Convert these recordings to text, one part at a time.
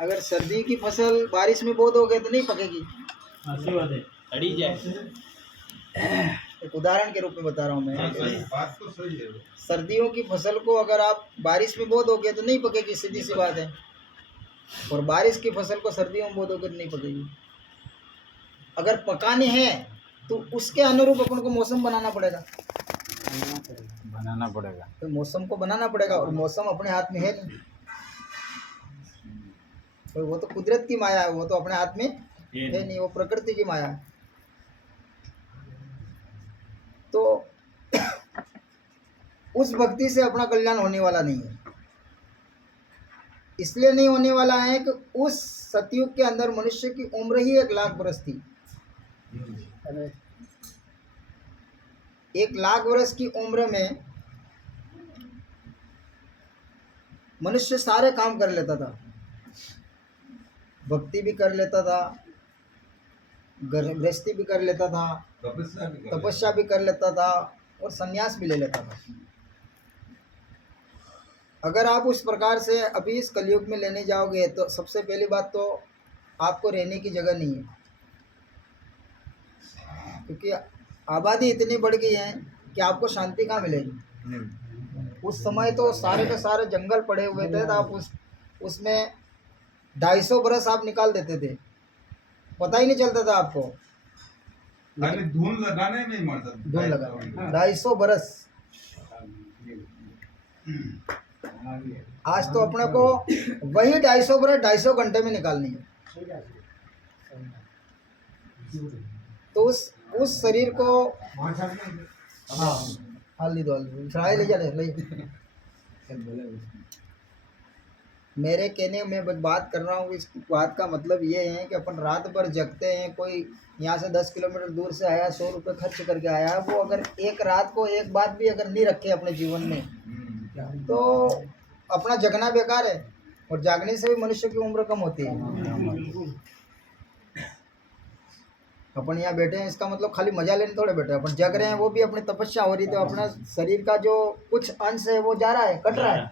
अगर सर्दी की फसल बारिश में बो दोगे तो नहीं पकेगी। अच्छी बात है, अड़ी जाए। एक उदाहरण के रूप में बता रहा हूँ मैं। बात तो सही है। सर्दियों की फसल को अगर आप बारिश में बो दोगे तो नहीं पकेगी, सीधी सी बात है। और बारिश की फसल को सर्दियों में बो दोगे तो नहीं पकेगी। अगर पकानी है तो उसके अनुरूप अपन को मौसम बनाना पड़ेगा। तो मौसम को बनाना पड़ेगा, और मौसम अपने हाथ में है नहीं। तो वो तो कुदरत की माया है, वो तो अपने हाथ में है नहीं, वो प्रकृति की माया है। तो उस भक्ति से अपना कल्याण होने वाला नहीं है। इसलिए नहीं होने वाला है कि उस सतयुग के अंदर मनुष्य की उम्र ही 1,00,000 वर्ष थी। 1,00,000 वर्ष की उम्र में मनुष्य सारे काम कर लेता था। भक्ति भी कर लेता था, गृहस्थी भी कर लेता था, तपस्या भी कर लेता था, और संन्यास भी ले लेता था। अगर आप उस प्रकार से अभी इस कलयुग में लेने जाओगे तो सबसे पहली बात तो आपको रहने की जगह नहीं है, क्योंकि आबादी इतनी बढ़ गई है कि आपको शांति कहाँ मिलेगी। उस समय तो सारे के सारे जंगल पड़े हुए थे, तो आप उसमें 250 बरस आप निकाल देते थे, पता ही नहीं चलता था आपको। धुन लगाने में ही मरता, धुन लगा 250 बरस। आज तो अपने को वही 250 बरस 250 घंटे में निकालनी है। तो उस शरीर को मेरे कहने में बात कर रहा हूँ, इस बात का मतलब ये है कि अपन रात भर जगते हैं। कोई यहाँ से 10 किलोमीटर दूर से आया, 100 रुपये खर्च करके आया, वो अगर एक रात को एक बात भी अगर नहीं रखे अपने जीवन में, तो अपना जगना बेकार है। और जागने से भी मनुष्य की उम्र कम होती है। अपन यहाँ बैठे हैं, इसका मतलब खाली मजा लेने थोड़े बैठे हैं, अपन जग रहे हैं, वो भी अपनी तपस्या हो रही। तो अपना शरीर का जो कुछ अंश है वो जा रहा है, कट रहा है।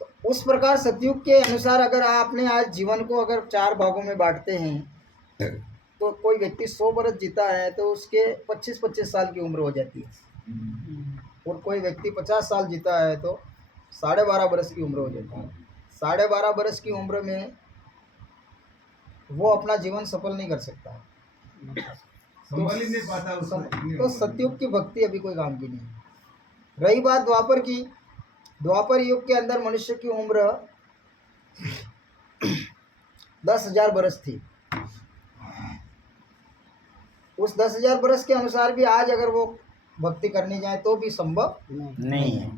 तो उस प्रकार सतयुग के अनुसार अगर आपने आज जीवन को अगर 4 भागों में बांटते हैं, तो कोई व्यक्ति 100 बरस जीता है तो उसके 25-25 साल की उम्र हो जाती है। और कोई व्यक्ति 50 साल जीता है तो 12.5 बरस की उम्र हो जाती है। 12.5 बरस की उम्र में वो अपना जीवन सफल नहीं कर सकता। संभाल ही नहीं पाता तो सतयुग की भक्ति अभी कोई काम की नहीं है। रही बात द्वापर की, द्वापर युग के अंदर मनुष्य की उम्र 10,000 बरस थी। उस 10,000 बरस के अनुसार भी आज अगर वो भक्ति करनी जाए तो भी संभव नहीं है।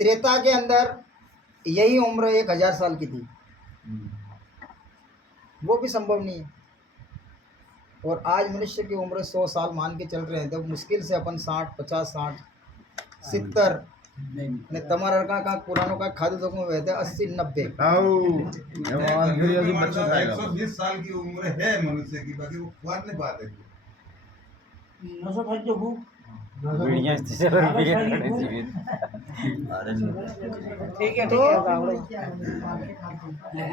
त्रेता के अंदर यही उम्र 1,000 साल की थी, वो भी संभव नहीं है। और आज मनुष्य की उम्र 100 साल मान के चल रहे हैं, तो मुश्किल से अपन 60, 50, 60, 70 ने तमारा का पुरानों का खाद्य धोख में बहते 80, 90। 120 साल की उम्र है मनुष्य की, बाकी वो बात नहीं बात है। ठीक है, तो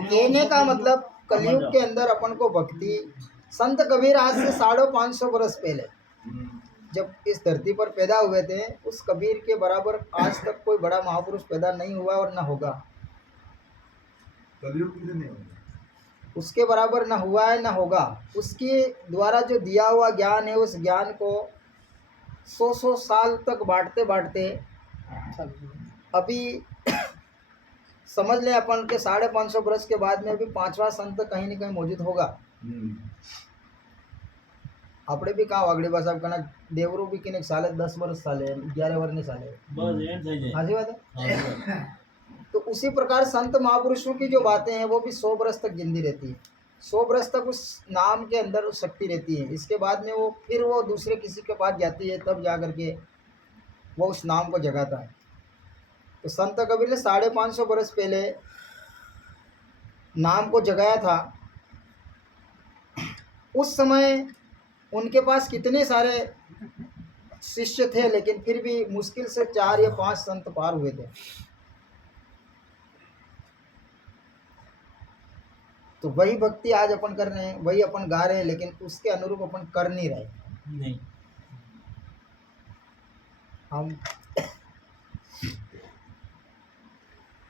कहने का मतलब कलयुग के अंदर अपन को भक्ति, संत कबीर आज से 550 बरस पहले जब इस धरती पर पैदा हुए थे, उस कबीर के बराबर आज तक कोई बड़ा महापुरुष पैदा नहीं हुआ और न होगा। कलयुग में नहीं होगा, उसके बराबर न हुआ है न होगा। उसके द्वारा जो दिया हुआ ज्ञान है, उस ज्ञान को 100 साल तक बांटते बांटते अभी समझ लें अपन के 550 बरस के बाद में अभी 5वां संत कहीं न कहीं मौजूद होगा। આપણે भी कहा वागड़ी भाषा कहना देवरू भी किने साले 10 वर्ष साले 11 वर्ष नहीं साले बस एंड થઈ જાય। हाँ जी बात है। तो उसी प्रकार संत महापुरुषों की जो बातें हैं वो भी 100 बरस तक जिंदी रहती है। 100 बरस तक उस नाम के अंदर उस शक्ति रहती है। इसके बाद में वो फिर वो दूसरे किसी के पास जाती है, तब जा करके वो उस नाम को जगाता है। तो संत कबीर ने 550 बरस पहले नाम को जगाया था। उस समय उनके पास कितने सारे शिष्य थे, लेकिन फिर भी मुश्किल से 4 या 5 संत पार हुए थे। तो वही भक्ति आज अपन कर रहे हैं, वही अपन गा रहे हैं, लेकिन उसके अनुरूप अपन कर नहीं रहे। नहीं। हम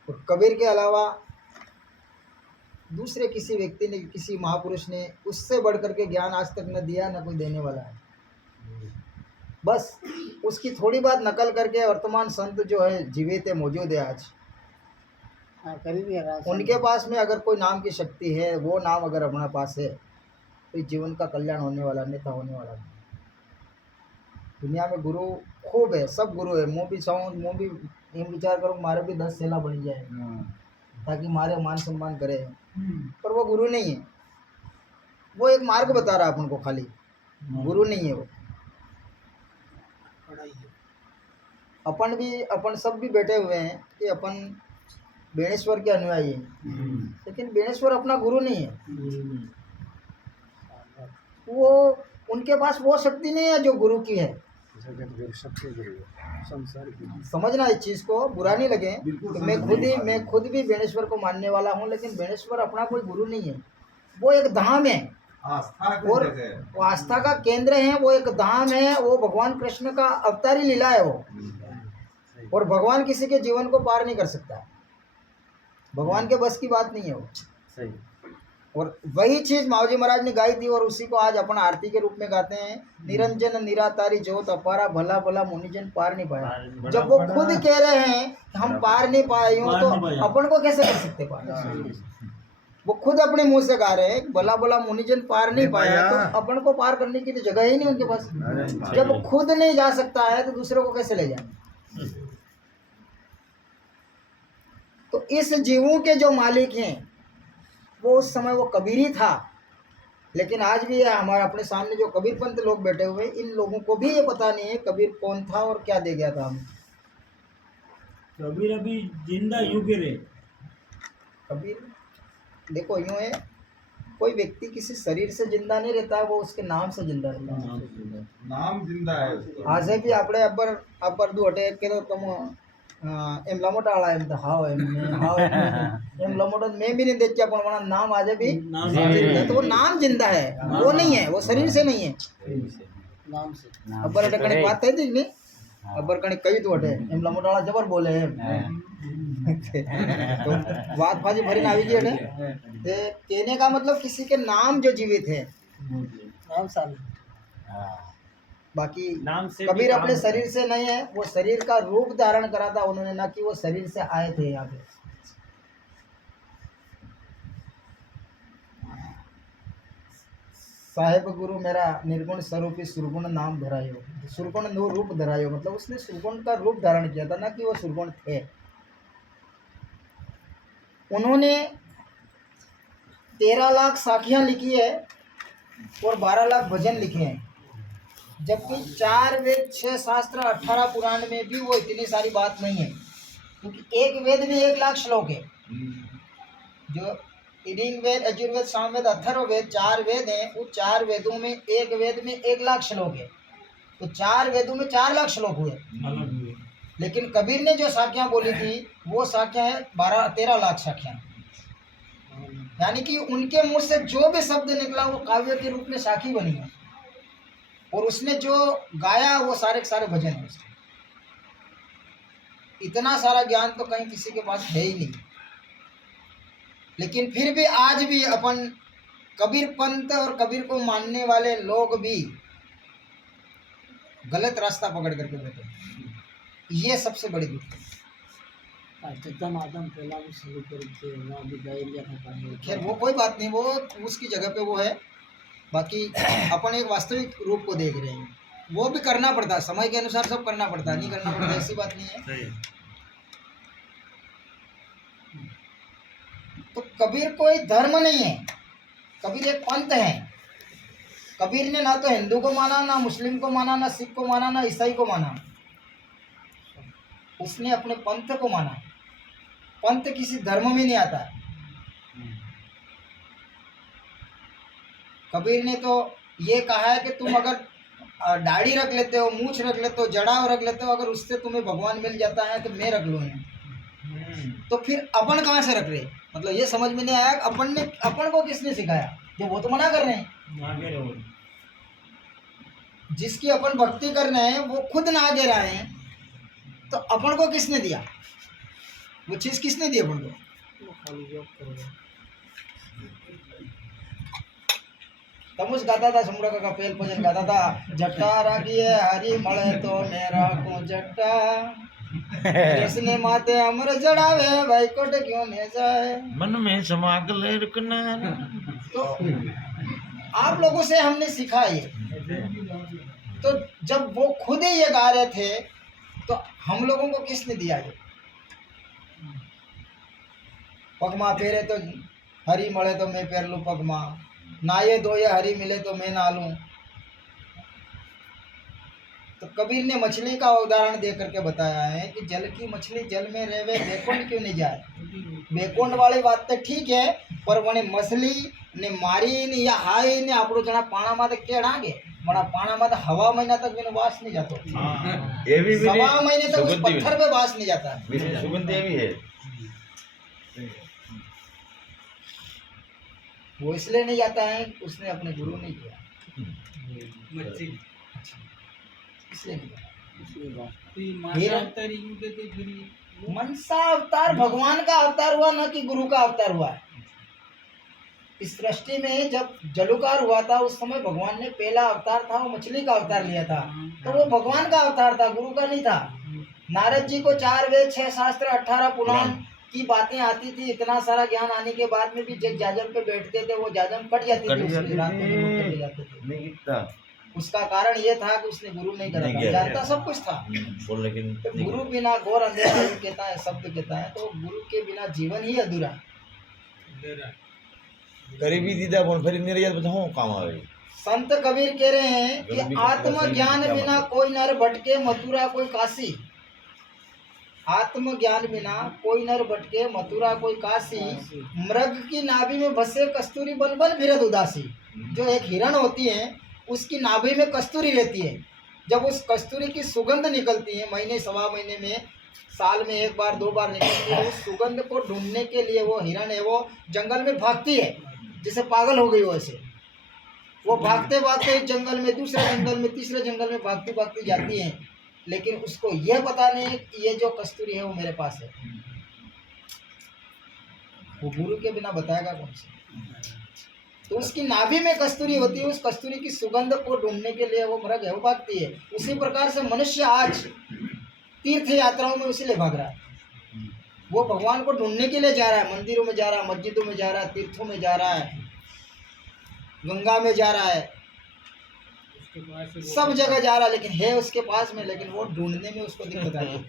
और कबीर के अलावा दूसरे किसी व्यक्ति ने, किसी महापुरुष ने उससे बढ़ करके ज्ञान आज तक न दिया, न कोई देने वाला है। बस उसकी थोड़ी बात नकल करके वर्तमान संत जो है जीवित है, मौजूद है आज, उनके पास में अगर कोई नाम की शक्ति है, वो नाम अगर अपने पास है, तो इस जीवन का कल्याण होने वाला, अन्यथा होने वाला नहीं। दुनिया में गुरु खूब है, सब गुरु है। मुँह भी चाहूँ, मुँह भी ये विचार करो मारे भी 10 सेला बन जाए, ताकि मारे मान सम्मान करे, पर वो गुरु नहीं है। वो एक मार्ग बता रहा है अपन को, खाली गुरु नहीं है वो। अपन सब भी बैठे हुए हैं कि अपन बेणेश्वर के अनुयायी हैं, लेकिन बेणेश्वर अपना गुरु नहीं है। वो उनके पास वो शक्ति नहीं है जो गुरु की है। समझना इस चीज को, बुरा नहीं लगे। तो मैं खुद भी बेणेश्वर को मानने वाला हूँ, लेकिन बेणेश्वर अपना कोई गुरु नहीं है। वो एक धाम है, और वो आस्था का केंद्र है। वो एक धाम है, वो भगवान कृष्ण का अवतारी लीला है वो। और भगवान किसी के जीवन को पार नहीं कर सकता, भगवान के बस की बात नहीं है वो। सही। और वही चीज मावजी महाराज ने गाई थी, और उसी को आज अपन आरती के रूप में गाते हैं। निरंजन निरातारी ज्योत अपारा, भला भला मुनिजन पार नहीं पाया। जब वो खुद कह रहे हैं कि हम पार नहीं पाए यूं, तो अपन को कैसे कर सकते पार? वो खुद अपने मुंह से गा रहे हैं, भला भला मुनिजन पार नहीं पाया, तो अपन को पार करने की तो जगह ही नहीं उनके पास। जब खुद नहीं जा सकता है तो दूसरों को कैसे ले जाए? तो इस जीवों के जो मालिक हैं, वो उस समय वो कबीर ही था। लेकिन आज भी है हमारे अपने सामने जो कबीर पंथ लोग बैठे हुए, इन लोगों को भी ये पता नहीं है कबीर कौन था और क्या दे गया था हमें। कबीर अभी जिंदा यूं के रहे। कबीर देखो यूं है, कोई व्यक्ति किसी शरीर से जिंदा नहीं रहता है, वो उसके नाम से जिंदा रहता है। नाम जिंदा है उसका। आज भी આપણે અબર દુ અટે કે તો તમ એમ લમોટા વાળા એમ તો હાવ એમ लमोटा मैं भी नहीं देखता, पर वहाँ नाम आज भी जिंदा है। तो वो नाम जिंदा है, वो नहीं है, वो शरीर से नहीं है, नाम से। अबर अटे कणी बात થઈ ને, अबर कणी कही तो अटे एम लमोटा वाला जबर बोले है। तो बात फाजी भरी ना આવી ગઈ अटे। ते कहने का मतलब किसी के नाम जो जीवित है, नाम साल। बाकी नाम से कबीर अपने शरीर से नहीं है, वो शरीर का रूप धारण करा था उन्होंने, ना कि वो शरीर से आए थे यहाँ पे। साहेब गुरु मेरा निर्गुण स्वरूपी सुरगुण नाम धरायो, सुरगुण रूप धरायो, मतलब उसने सुरगुण का रूप धारण किया था, ना कि वो सुरगुण थे। उन्होंने 13 लाख साखियां लिखी है और 12 लाख भजन लिखे हैं, जबकि 4 वेद 6 शास्त्र 18 पुराण में भी वो इतनी सारी बात नहीं है। क्योंकि एक वेद में 1 लाख श्लोक है। जो ऋग्वेद वेद, यजुर्वेद, सामवेद, अथर्ववेद 4 वेद हैं, वो 4 वेदों में एक वेद में 1 लाख श्लोक है। तो 4 वेदों में 4 लाख श्लोक हुए। लेकिन कबीर ने जो साखियां बोली थी, वो साखियां है 13 लाख साखियां। यानी कि उनके मुंह से जो भी शब्द निकला वो काव्य के रूप में साखी बनी है, और उसने जो गाया वो सारे के सारे भजन है उसके। इतना सारा ज्ञान तो कहीं किसी के पास है ही नहीं। लेकिन फिर भी आज भी अपन कबीर पंथ और कबीर को मानने वाले लोग भी गलत रास्ता पकड़ करके बैठे, ये सबसे बड़ी दुख है। खैर वो कोई बात नहीं, वो उसकी जगह पे वो है। बाकी अपन एक वास्तविक रूप को देख रहे हैं, वो भी करना पड़ता है, समय के अनुसार सब करना पड़ता है, नहीं करना पड़ता ऐसी बात नहीं है। तो कबीर कोई धर्म नहीं है, कबीर एक पंथ है। कबीर ने ना तो हिंदू को माना, ना मुस्लिम को माना, ना सिख को माना, ना ईसाई को माना, उसने अपने पंथ को माना। पंथ किसी धर्म में नहीं आता। कबीर ने तो ये कहा है कि तुम अगर दाढ़ी रख लेते हो, मूछ रख लेते हो, जड़ाव रख लेते हो, अगर उससे तुम्हें भगवान मिल जाता है तो मैं रख लूँ, तो फिर अपन कहाँ से रख रहे? मतलब ये समझ में नहीं आया अपन को किसने सिखाया? जो वो तो मना कर रहे हैं। आगे रहो। जिसकी अपन भक्ति कर रहे हैं वो खुद ना आगे रहे हैं, तो अपन को किसने दिया? वो चीज किसने दी अपन को? तमुस गाता था, सुमरा का पेल भजन गाता था, जट्टा राखिए हरी मळे तो मेरा को जट्टा, कृष्ण माते अमर जड़ावे वैकुंठ क्यों ने जाए, मन में समागल रुकना। तो आप लोगों से हमने सीखा ये। तो जब वो खुद ही ये गा रहे थे तो हम लोगों को किसने दिया ये? पगमा फेरे तो हरी मळे तो मैं फेर लूं पगमा, ना ये दो ये हरी मिले तो मैं ना लूं। तो कबीर ने मछली का उदाहरण दे करके बताया है कि जल की मछली जल में रहे बैकुंठ क्यों नहीं जाए। बैकुंठ वाली बात तो ठीक है, पर वने मछली ने मारी ने या हाई ने આપણો જણા પાણામાં તો કેડાગે પણ પાણામાં તો હવા મહિના તક એનો વાસ नहीं जातो, ये भी सवा महीने तक उस सुगंधी भी पत्थर पे वास नहीं जाता। सुगंध ये भी है। वो इसलिए नहीं जाता है उसने अपने गुरु नहीं किया, इसलिए नहीं जाता। मनसा अवतार भगवान का अवतार हुआ, न कि गुरु का अवतार हुआ है। इस सृष्टि में जब जलुकार हुआ था उस समय भगवान ने पहला अवतार था वो मछली का अवतार लिया था, तो वो भगवान का अवतार था, गुरु का नहीं था। नारद जी को 4 वेद 6 शास्त्र 18 पुराण की बातें आती थी, इतना सारा ज्ञान आने के बाद में भी जब जाजम पे बैठते थे वो जाजम कट जाती थी, उसकी रात को जरूर कट जाते थे। नहीं कितना उसका कारण ये था कि उसने गुरु नहीं करा नहीं था, किया जानता था। सब कुछ था। बोल लेकिन तो गुरु बिना घोर अंधेरा ये कहता है, शब्द कहता है, तो गुरु के बिना जीवन ही अधूरा है। गरीबी दीदा बोल फिर निर्यात बताओ काम आवे। संत कबीर कह रहे हैं कि आत्मज्ञान बिना कोई नर भटके मथुरा कोई काशी, आत्मज्ञान बिना कोई नर भटके मथुरा कोई काशी, मृग की नाभि में बसे कस्तूरी बन बन फिरत उदासी। जो एक हिरण होती है उसकी नाभि में कस्तूरी रहती है, जब उस कस्तूरी की सुगंध निकलती है महीने सवा महीने में, साल में 1 बार 2 बार निकलती है, उस सुगंध को ढूंढने के लिए वो हिरण है वो जंगल में भागती है, जैसे पागल हो गई हो ऐसे। वो भागते भागते एक जंगल में, दूसरे जंगल में, तीसरे जंगल में भागती भागती जाती है, लेकिन उसको यह पता नहीं है कि ये जो कस्तूरी है वो मेरे पास है। वो गुरु के बिना बताएगा कौन से? तो उसकी नाभि में कस्तूरी होती है, उस कस्तूरी की सुगंध को ढूंढने के लिए वो मृग है वो भागती है। उसी प्रकार से मनुष्य आज तीर्थ यात्राओं में उसी लिए भाग रहा है, वो भगवान को ढूंढने के लिए जा रहा है, मंदिरों में जा रहा है, मस्जिदों में जा रहा है, तीर्थों में जा रहा है, गंगा में जा रहा है, सब जगह जा रहा है, लेकिन है उसके पास में, लेकिन वो ढूंढने में उसको दिक्कत आ रही है,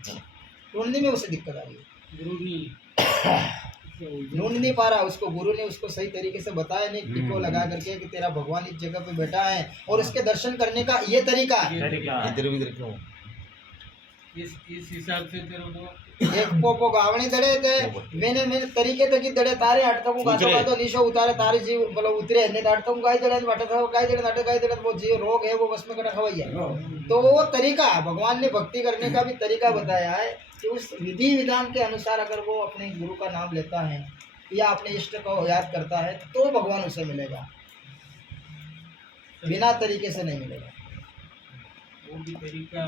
ढूंढने में उसे दिक्कत आ रही है, ढूंढ नहीं पा रहा। उसको गुरु ने उसको सही तरीके से बताया नहीं, टिको लगा करके कि तेरा भगवान इस जगह पे बैठा है और उसके दर्शन करने का ये तरीका है। इधर भी क्यों इस हिसाब से तेरे को एक पोपो गावणी दड़े थे मैंने तरीके तक दड़े तारे हटता हूँ गातो गातो नीशो उतारे तारे जीव मतलब उतरे ने हटता हूँ गाय दड़े बट गाय दड़े नाटक गाय दड़े वो जीव रोग है वो बस में कटा खवाई है। तो वो तरीका भगवान ने भक्ति करने का भी तरीका बताया है कि उस विधि विधान के अनुसार अगर वो अपने गुरु का नाम लेता है या अपने इष्ट को याद करता है तो भगवान उसे मिलेगा, बिना तरीके से नहीं मिलेगा। वो भी तरीका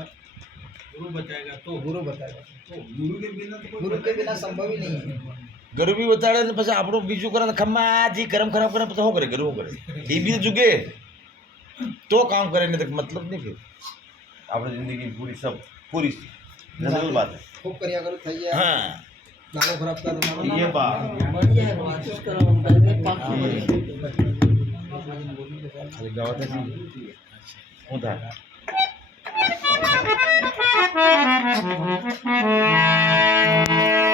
गुरु बताएगा तो गुरु बताएगा, तो गुरु के बिना संभव ही नहीं है। ગરબી બતાડે ને પછી આપણું બીજું કરે ને ખમ્મા જી ગરમ ખરાબ કરે પછી શું કરે ગરબો કરે એ બી જુગે તો કામ કરે ને તો मतलब नहीं फिर આપણે जिंदगी पूरी सब पूरी जनरल बात है। खूब करिया करो થઈ જાય हाँ નાનો ખરાબ કા તમારો ये बात बढ़िया है कोशिश करो हम करके पाकी खाली गावात હું થાય Thank you.